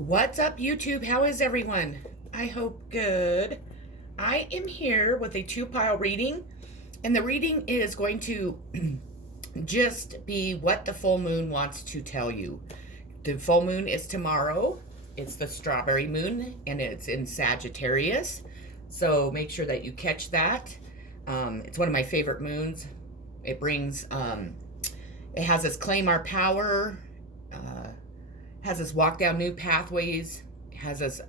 What's up, YouTube? How is everyone? I hope good. I am here with a two-pile reading, and the reading is going to just be what the full moon wants to tell you. The full moon is tomorrow. It's the strawberry moon, and it's in Sagittarius. So make sure that you catch that. It's one of my favorite moons. It brings, it has us claim our power, has us walk down new pathways, has us,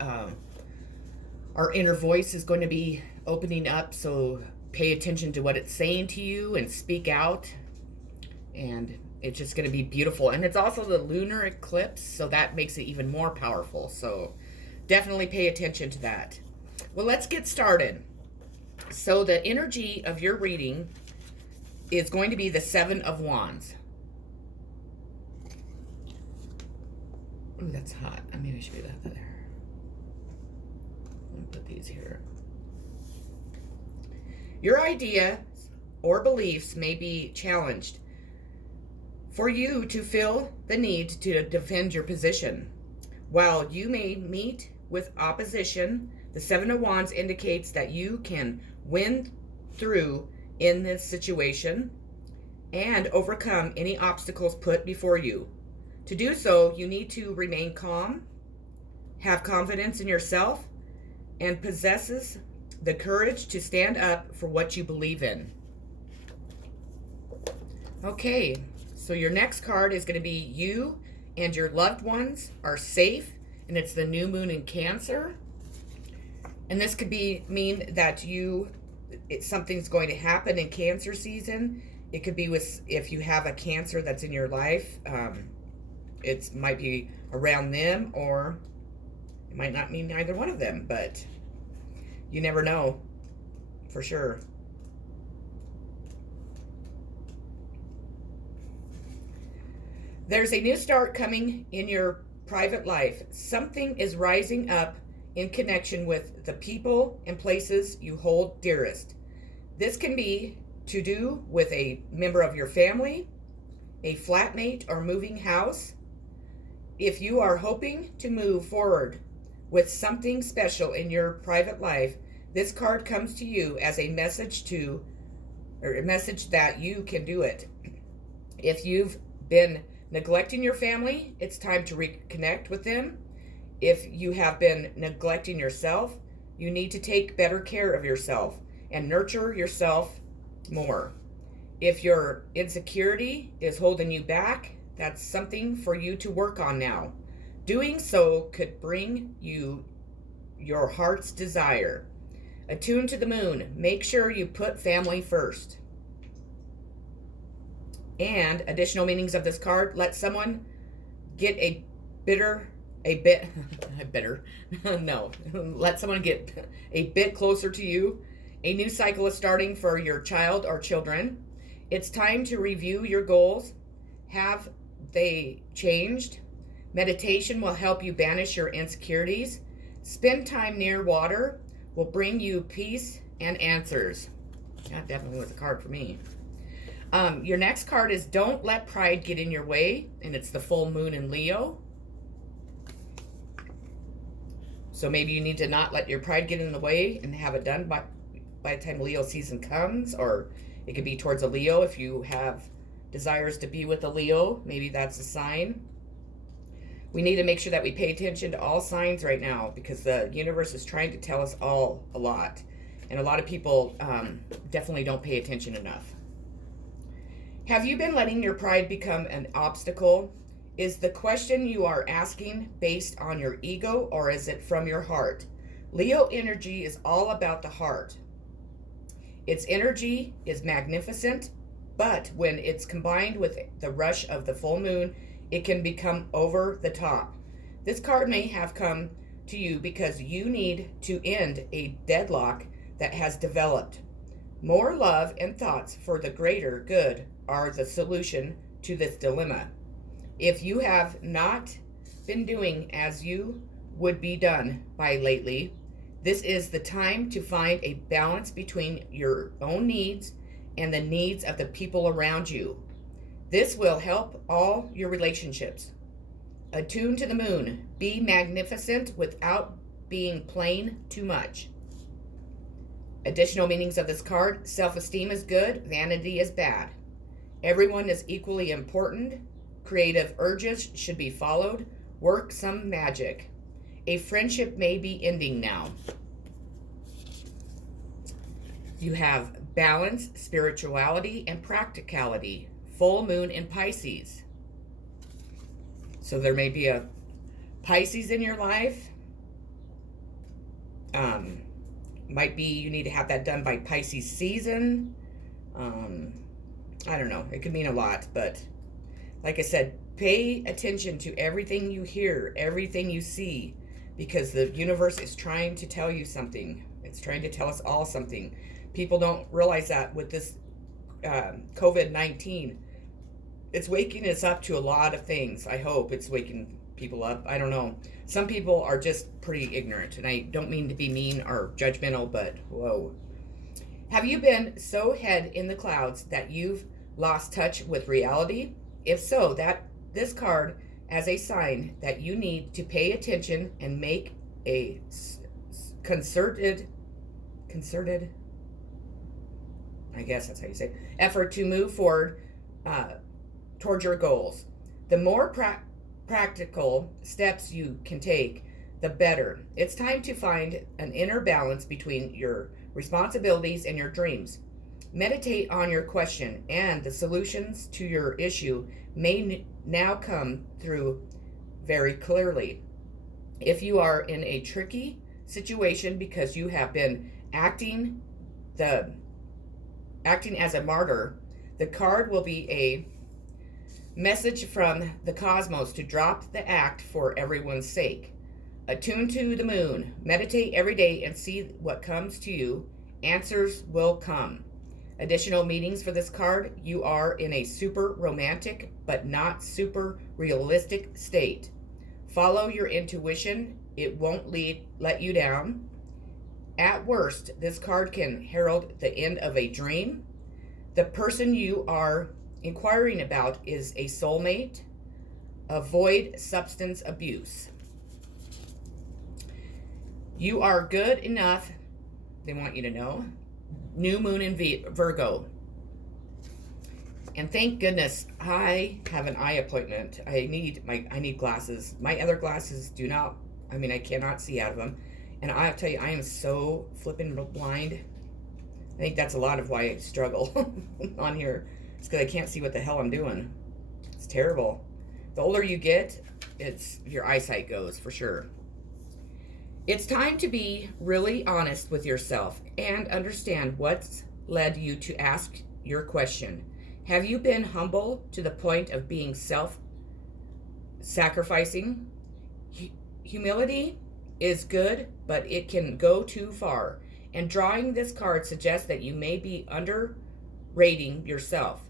our inner voice is going to be opening up, so pay attention to what it's saying to you and speak out, and it's just going to be beautiful. And it's also the lunar eclipse, so that makes it even more powerful, so definitely pay attention to that. Well, let's get started. So the energy of your reading is going to be the Seven of Wands. Ooh, that's hot. Maybe I should do that there. Let me put these here. Your ideas or beliefs may be challenged for you to feel the need to defend your position. While you may meet with opposition, the Seven of Wands indicates that you can win through in this situation and overcome any obstacles put before you. To do so, you need to remain calm, have confidence in yourself, and possesses the courage to stand up for what you believe in. Okay, so your next card is going to be you and your loved ones are safe, and it's the new moon in Cancer. And this could mean that something's going to happen in Cancer season. It could be if you have a Cancer that's in your life. It might be around them, or it might not mean either one of them, but you never know for sure. There's a new start coming in your private life. Something is rising up in connection with the people and places you hold dearest. This can be to do with a member of your family, a flatmate, or moving house. If you are hoping to move forward with something special in your private life, this card comes to you as a message that you can do it. If you've been neglecting your family, it's time to reconnect with them. If you have been neglecting yourself, you need to take better care of yourself and nurture yourself more. If your insecurity is holding you back, that's something for you to work on now. Doing so could bring you your heart's desire. Attune to the moon. Make sure you put family first. And additional meanings of this card: let someone get let someone get a bit closer to you. A new cycle is starting for your child or children. It's time to review your goals. Have they changed? Meditation will help you banish your insecurities. Spend time near water will bring you peace and answers. That definitely was a card for me. Your next card is don't let pride get in your way, and it's the full moon in Leo. So maybe you need to not let your pride get in the way and have it done by the time Leo season comes, or it could be towards a Leo if you have desires to be with a Leo. Maybe that's a sign. We need to make sure that we pay attention to all signs right now, because the universe is trying to tell us all a lot. And a lot of people definitely don't pay attention enough. Have you been letting your pride become an obstacle? Is the question you are asking based on your ego, or is it from your heart? Leo energy is all about the heart. Its energy is magnificent, but when it's combined with the rush of the full moon, it can become over the top. This card may have come to you because you need to end a deadlock that has developed. More love and thoughts for the greater good are the solution to this dilemma. If you have not been doing as you would be done by lately, this is the time to find a balance between your own needs and the needs of the people around you. This will help all your relationships. Attuned to the moon. Be magnificent without being plain too much. Additional meanings of this card. Self-esteem is good. Vanity is bad. Everyone is equally important. Creative urges should be followed. Work some magic. A friendship may be ending now. You have balance, spirituality, and practicality. Full moon in Pisces. So there may be a Pisces in your life. Might be you need to have that done by Pisces season. I don't know. It could mean a lot, but like I said, pay attention to everything you hear, everything you see, because the universe is trying to tell you something. It's trying to tell us all something. People don't realize that with this COVID-19, it's waking us up to a lot of things. I hope it's waking people up. I don't know. Some people are just pretty ignorant, and I don't mean to be mean or judgmental, but whoa. Have you been so head in the clouds that you've lost touch with reality? If so, this card as a sign that you need to pay attention and make a concerted, I guess that's how you say it, effort to move forward towards your goals. The more practical steps you can take, the better. It's time to find an inner balance between your responsibilities and your dreams. Meditate on your question, and the solutions to your issue may now come through very clearly. If you are in a tricky situation because you have been acting as a martyr, the card will be a message from the cosmos to drop the act for everyone's sake. Attune to the moon. Meditate every day and see what comes to you. Answers will come. Additional meanings for this card. You are in a super romantic but not super realistic state. Follow your intuition. It won't let you down. At worst, this card can herald the end of a dream. The person you are inquiring about is a soulmate. Avoid substance abuse. You are good enough, they want you to know. New moon in Virgo. And thank goodness I have an eye appointment. I need glasses. My other glasses do not, I cannot see out of them. And I have to tell you, I am so flipping blind. I think that's a lot of why I struggle on here. It's because I can't see what the hell I'm doing. It's terrible. The older you get, your eyesight goes for sure. It's time to be really honest with yourself and understand what's led you to ask your question. Have you been humble to the point of being self-sacrificing? Humility is good, but it can go too far. And drawing this card suggests that you may be underrating yourself.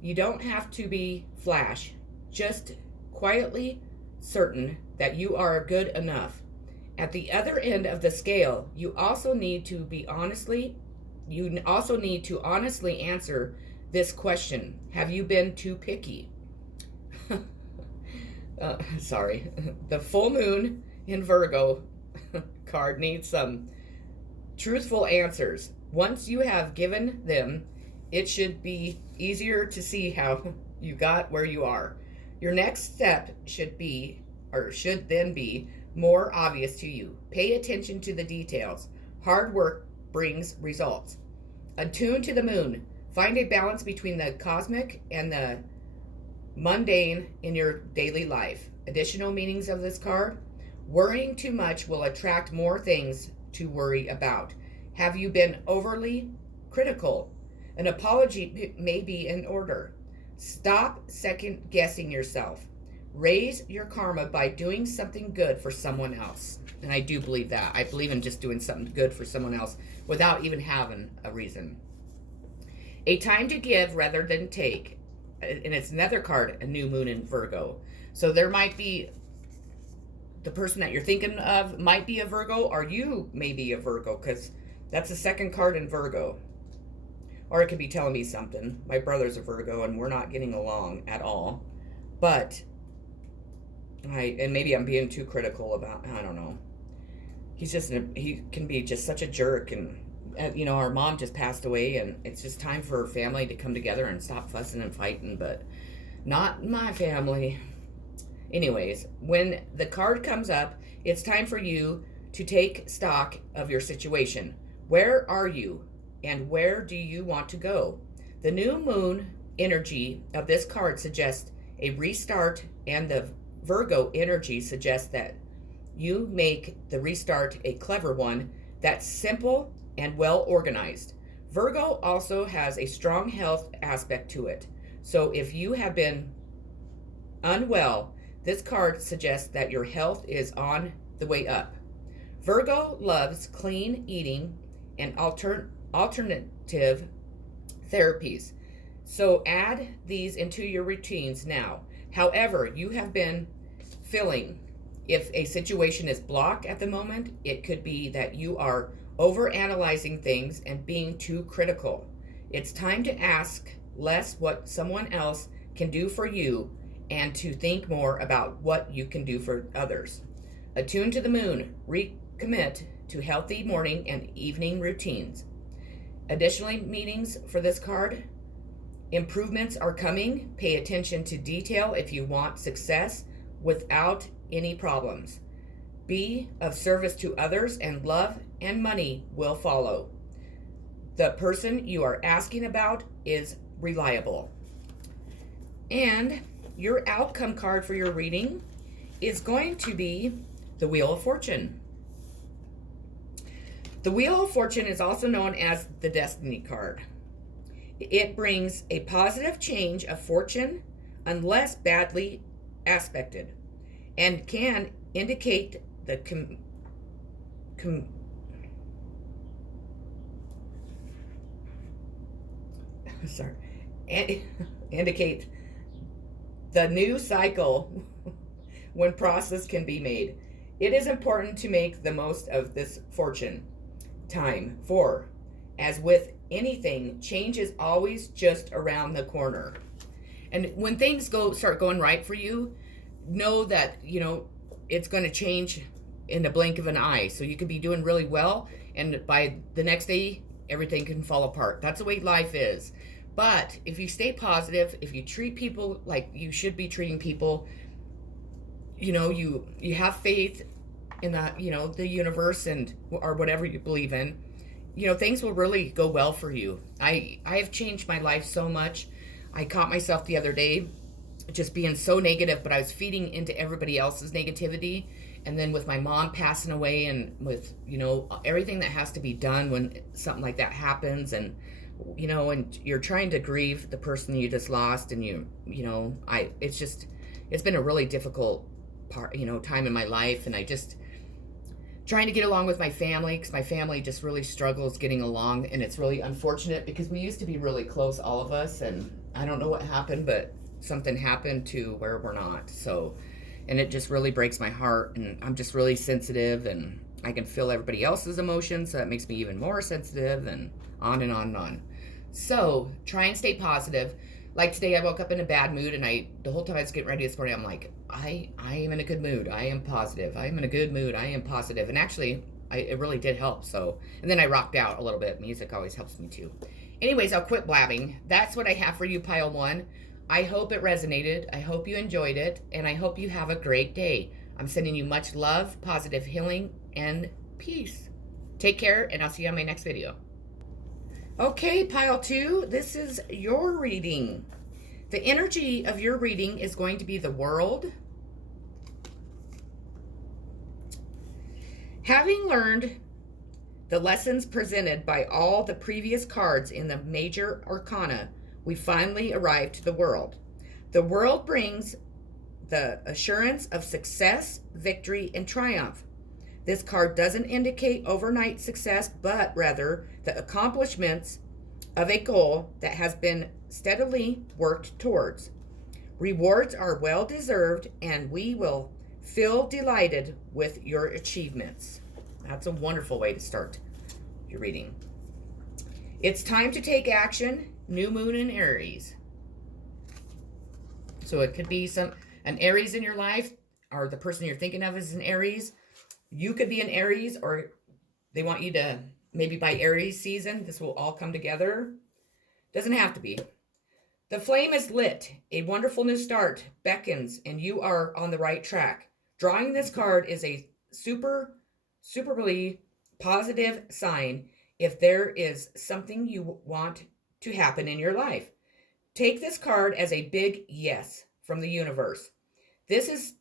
You don't have to be flash, just quietly certain that you are good enough. At the other end of the scale, you also need to honestly answer this question. Have you been too picky? Sorry. The full moon in Virgo card needs some truthful answers. Once you have given them, it should be easier to see how you got where you are. Your next step should then be more obvious to you. Pay attention to the details. Hard work brings results. Attune to the moon. Find a balance between the cosmic and the mundane in your daily life. Additional meanings of this card. Worrying too much will attract more things to worry about. Have you been overly critical? An apology may be in order. Stop second guessing yourself. Raise your karma by doing something good for someone else. And I do believe that. I believe in just doing something good for someone else without even having a reason. A time to give rather than take. And it's another card, a new moon in Virgo. So there might be, the person that you're thinking of might be a Virgo, or you may be a Virgo, because that's the second card in Virgo. Or it could be telling me something. My brother's a Virgo, and we're not getting along at all. But And maybe I'm being too critical about, I don't know. He can be just such a jerk. And, our mom just passed away, and it's just time for family to come together and stop fussing and fighting, but not my family. Anyways, when the card comes up, it's time for you to take stock of your situation. Where are you, and where do you want to go? The new moon energy of this card suggests a restart, and the Virgo energy suggests that you make the restart a clever one that's simple and well organized. Virgo also has a strong health aspect to it. So if you have been unwell, this card suggests that your health is on the way up. Virgo loves clean eating and alternative therapies. So add these into your routines now. However, you have been feeling, if a situation is blocked at the moment, it could be that you are overanalyzing things and being too critical. It's time to ask less what someone else can do for you and to think more about what you can do for others. Attune to the moon. Recommit to healthy morning and evening routines. Additionally, meanings for this card. Improvements are coming. Pay attention to detail if you want success without any problems. Be of service to others, and love and money will follow. The person you are asking about is reliable. And your outcome card for your reading is going to be the Wheel of Fortune. The Wheel of Fortune is also known as the Destiny card. It brings a positive change of fortune unless badly aspected, and can indicate the indicate the new cycle when process can be made. It is important to make the most of this fortune time, for as with anything, change is always just around the corner. And when things start going right for you, know that it's going to change in the blink of an eye. So you could be doing really well, and by the next day everything can fall apart. That's the way life is. But if you stay positive, if you treat people like you should be treating people, you have faith in the universe or whatever you believe in, things will really go well for you. I have changed my life so much. I caught myself the other day just being so negative, but I was feeding into everybody else's negativity. And then with my mom passing away, and with everything that has to be done when something like that happens, and and you're trying to grieve the person you just lost, and it's been a really difficult time in my life, and I just trying to get along with my family, because my family just really struggles getting along, and it's really unfortunate because we used to be really close, all of us, and I don't know what happened, but something happened to where we're not. So, and it just really breaks my heart, and I'm just really sensitive, and I can feel everybody else's emotions, so that makes me even more sensitive, and on and on and on. So try and stay positive. Like today, I woke up in a bad mood, and the whole time I was getting ready this morning, I'm like, I am in a good mood. I am positive. I am in a good mood. I am positive. And actually, it really did help. So, and then I rocked out a little bit. Music always helps me too. Anyways, I'll quit blabbing. That's what I have for you, Pile 1. I hope it resonated. I hope you enjoyed it. And I hope you have a great day. I'm sending you much love, positive healing, and peace. Take care, and I'll see you on my next video. Okay, Pile 2, this is your reading. The energy of your reading is going to be the World. Having learned the lessons presented by all the previous cards in the major arcana, we finally arrived to the World. The World brings the assurance of success, victory, and triumph. This card doesn't indicate overnight success, but rather the accomplishments of a goal that has been steadily worked towards. Rewards are well deserved, and we will feel delighted with your achievements. That's a wonderful way to start your reading. It's time to take action. New moon in Aries. So it could be an Aries in your life. or the person you're thinking of is an Aries. You could be an Aries, or they want you to maybe by Aries season, this will all come together. Doesn't have to be. The flame is lit. A wonderful new start beckons, and you are on the right track. Drawing this card is a superly positive sign if there is something you want to happen in your life. Take this card as a big yes from the universe. This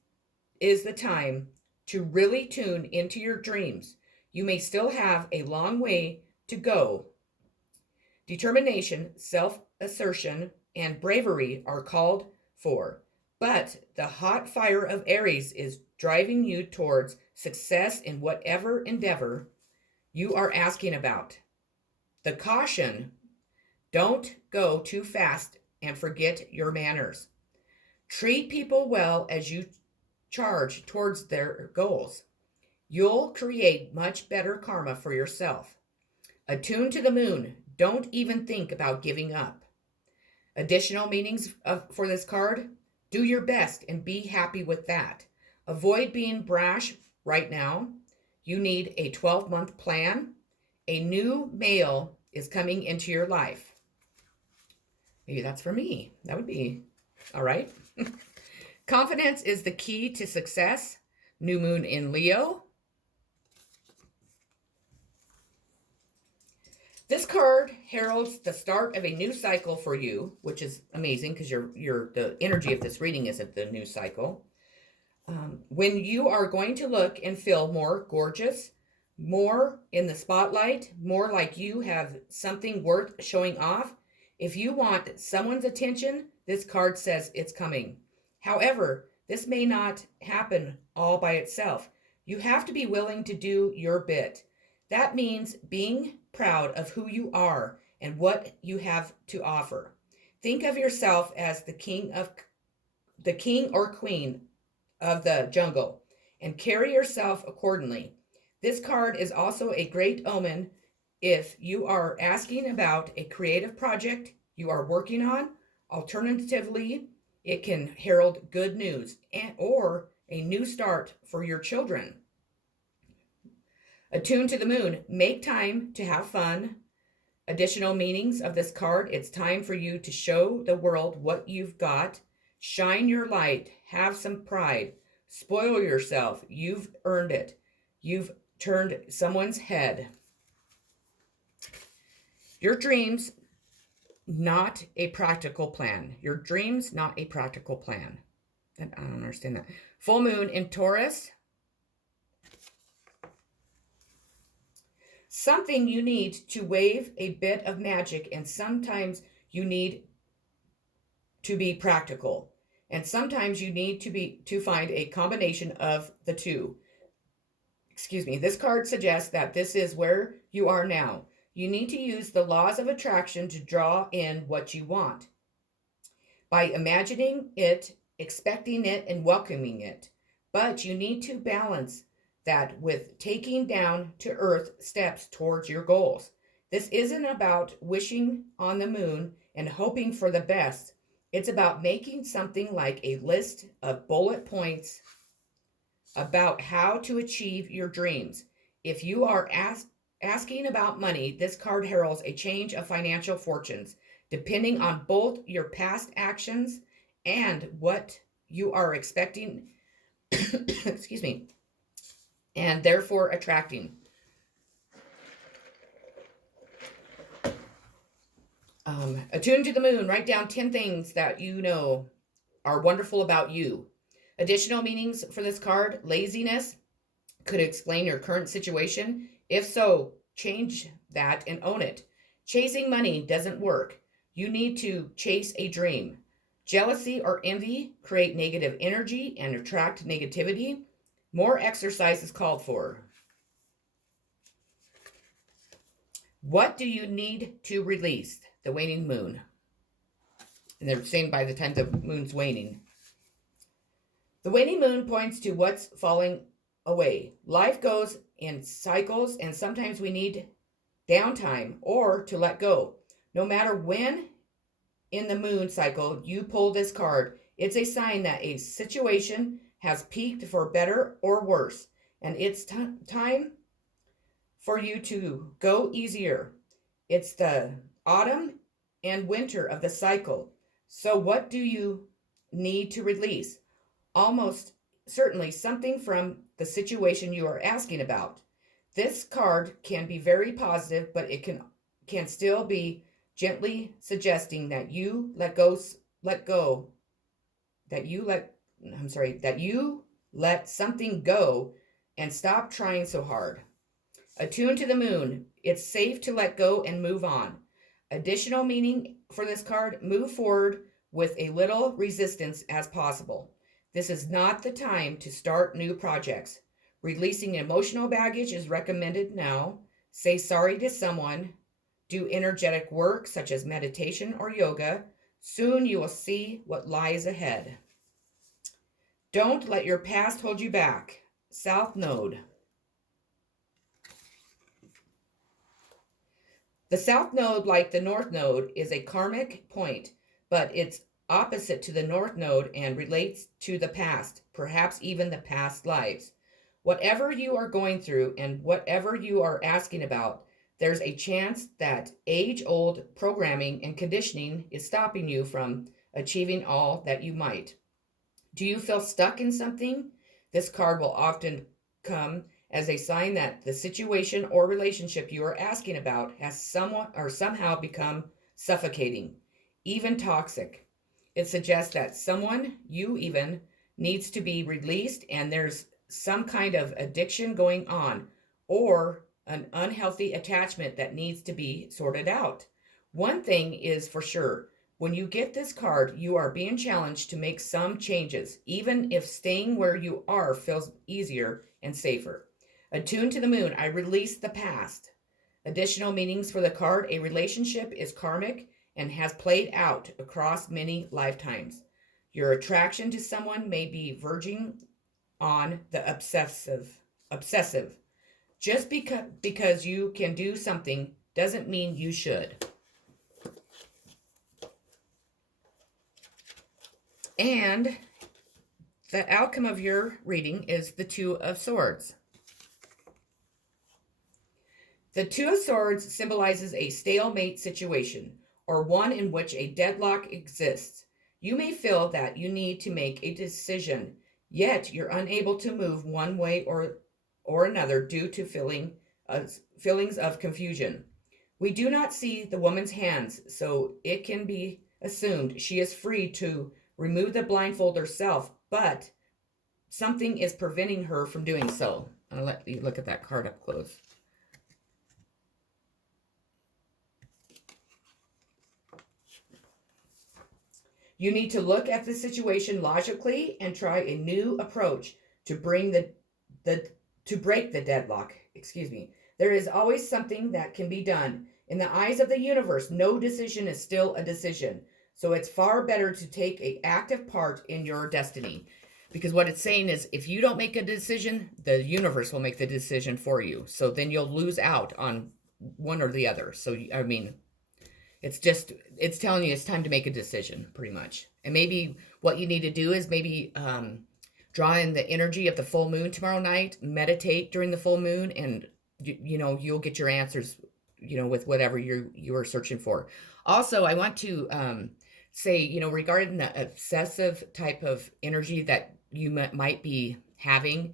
is the time to really tune into your dreams. You may still have a long way to go. Determination, self-assertion, and bravery are called for, but the hot fire of Aries is driving you towards success in whatever endeavor you are asking about. The caution, don't go too fast and forget your manners. Treat people well as you charge towards their goals. You'll create much better karma for yourself. Attune to the moon. Don't even think about giving up. Additional meanings for this card: do your best and be happy with that. Avoid being brash right now. You need a 12-month plan. A new male is coming into your life. Maybe that's for me. That would be all right. Confidence is the key to success. New moon in Leo. This card heralds the start of a new cycle for you, which is amazing because the energy of this reading is at the new cycle. When you are going to look and feel more gorgeous, more in the spotlight, more like you have something worth showing off. If you want someone's attention, this card says it's coming. However, this may not happen all by itself. You have to be willing to do your bit. That means being proud of who you are and what you have to offer. Think of yourself as the king or queen of the jungle and carry yourself accordingly. This card is also a great omen if you are asking about a creative project you are working on. Alternatively, it can herald good news or a new start for your children. Attune to the moon. Make time to have fun. Additional meanings of this card: it's time for you to show the world what you've got. Shine your light. Have some pride. Spoil yourself. You've earned it. You've turned someone's head. Your dreams, not a practical plan. Your dreams, not a practical plan. I don't understand that. Full moon in Taurus. Something you need to wave a bit of magic, and sometimes you need to be practical, and sometimes you need to find a combination of the two. Excuse me. This card suggests that this is where you are now. You need to use the laws of attraction to draw in what you want by imagining it, expecting it, and welcoming it. But you need to balance that with taking down to earth steps towards your goals. This isn't about wishing on the moon and hoping for the best. It's about making something like a list of bullet points about how to achieve your dreams. If you are asking about money, this card heralds a change of financial fortunes, depending on both your past actions and what you are expecting, excuse me, and therefore attracting. Attune to the moon. Write down 10 things that you know are wonderful about you. Additional meanings for this card: laziness could explain your current situation. If so, change that and own it. Chasing money doesn't work. You need to chase a dream. Jealousy or envy create negative energy and attract negativity. More exercise is called for. What do you need to release? The waning moon. And they're saying by the time the moon's waning. The waning moon points to what's falling away. Life goes in cycles, and sometimes we need downtime or to let go. No matter when in the moon cycle you pull this card, it's a sign that a situation has peaked for better or worse, and it's time for you to go easier. It's the autumn and winter of the cycle. So, what do you need to release? Almost certainly something from the situation you are asking about. This card can be very positive, but it can still be gently suggesting that you let go, that you let I'm sorry, that you let something go and stop trying so hard. Attuned to the moon, it's safe to let go and move on. Additional meaning for this card, move forward with a little resistance as possible. This is not the time to start new projects. Releasing emotional baggage is recommended now. Say sorry to someone. Do energetic work such as meditation or yoga. Soon you will see what lies ahead. Don't let your past hold you back. South Node. The South Node, like the North Node, is a karmic point, but it's opposite to the North Node and relates to the past, perhaps even the past lives. Whatever you are going through and whatever you are asking about, there's a chance that age-old programming and conditioning is stopping you from achieving all that you might. Do you feel stuck in something? This card will often come as a sign that the situation or relationship you are asking about has somewhat or somehow become suffocating, even toxic. It suggests that someone, you even, needs to be released and there's some kind of addiction going on or an unhealthy attachment that needs to be sorted out. One thing is for sure, when you get this card, you are being challenged to make some changes, even if staying where you are feels easier and safer. Attuned to the moon, I release the past. Additional meanings for the card, a relationship is karmic and has played out across many lifetimes. Your attraction to someone may be verging on the obsessive. Just because you can do something doesn't mean you should. And the outcome of your reading is the Two of Swords. The Two of Swords symbolizes a stalemate situation, or one in which a deadlock exists. You may feel that you need to make a decision, yet you're unable to move one way or another due to feelings of confusion. We do not see the woman's hands, so it can be assumed she is free to remove the blindfold herself, but something is preventing her from doing so. I'll let you look at that card up close. You need to look at the situation logically and try a new approach to break the deadlock. There is always something that can be done. In the eyes of the universe, no decision is still a decision. So it's far better to take an active part in your destiny. Because what it's saying is if you don't make a decision, the universe will make the decision for you. So then you'll lose out on one or the other. So, I mean, it's telling you it's time to make a decision, pretty much. And maybe what you need to do is maybe draw in the energy of the full moon tomorrow night, meditate during the full moon, and you'll get your answers, with whatever you are searching for. Also, I want to say, regarding the obsessive type of energy that you might be having,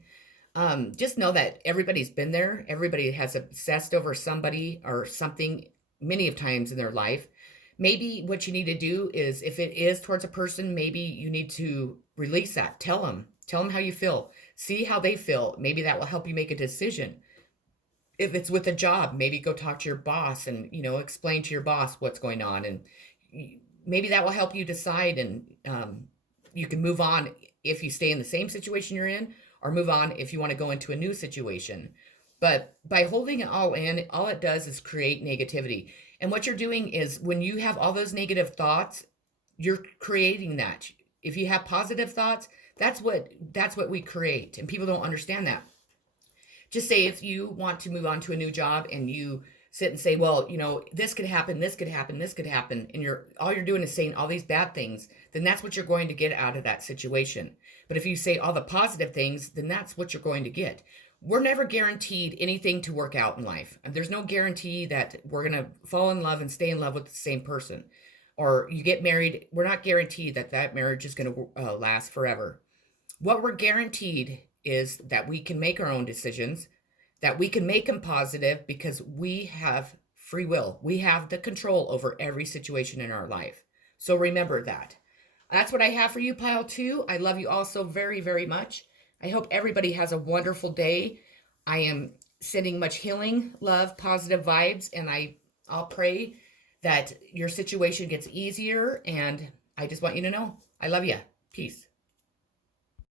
just know that everybody's been there. Everybody has obsessed over somebody or something many of times in their life. Maybe what you need to do is, if it is towards a person, maybe you need to release that. Tell them how you feel. See how they feel. Maybe that will help you make a decision. If it's with a job, maybe go talk to your boss and, explain to your boss what's going on. And maybe that will help you decide, and you can move on if you stay in the same situation you're in, or move on if you want to go into a new situation. But by holding it all in, all it does is create negativity. And what you're doing is, when you have all those negative thoughts, you're creating that. If you have positive thoughts, that's what we create. And people don't understand that. Just say if you want to move on to a new job and you sit and say, well, this could happen, this could happen, this could happen, and all you're doing is saying all these bad things, then that's what you're going to get out of that situation. But if you say all the positive things, then that's what you're going to get. We're never guaranteed anything to work out in life. And there's no guarantee that we're going to fall in love and stay in love with the same person. Or you get married, we're not guaranteed that that marriage is going to last forever. What we're guaranteed is that we can make our own decisions, that we can make them positive because we have free will. We have the control over every situation in our life. So remember that. That's what I have for you, Pile 2. I love you all so very, very much. I hope everybody has a wonderful day. I am sending much healing, love, positive vibes, and I'll pray that your situation gets easier. And I just want you to know I love you. Peace.